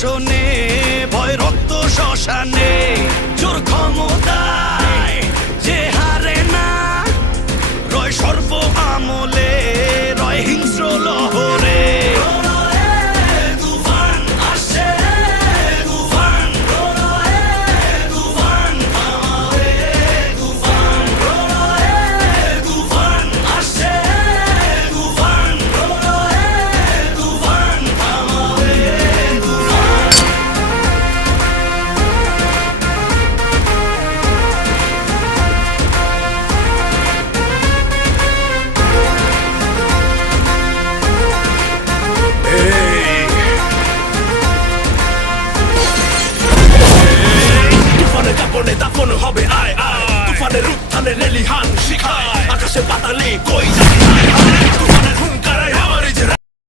শাসনে ভয় রক্ত শ্মশানে জোর ক্ষমতায় যে হারে না রয় সর্ব আমলে রয় হিংস্র লহরে দাফন হবে আয় আয় তুফানের উত্থানে রেলিহান শিখায় আকাশে পাতালে কই যায়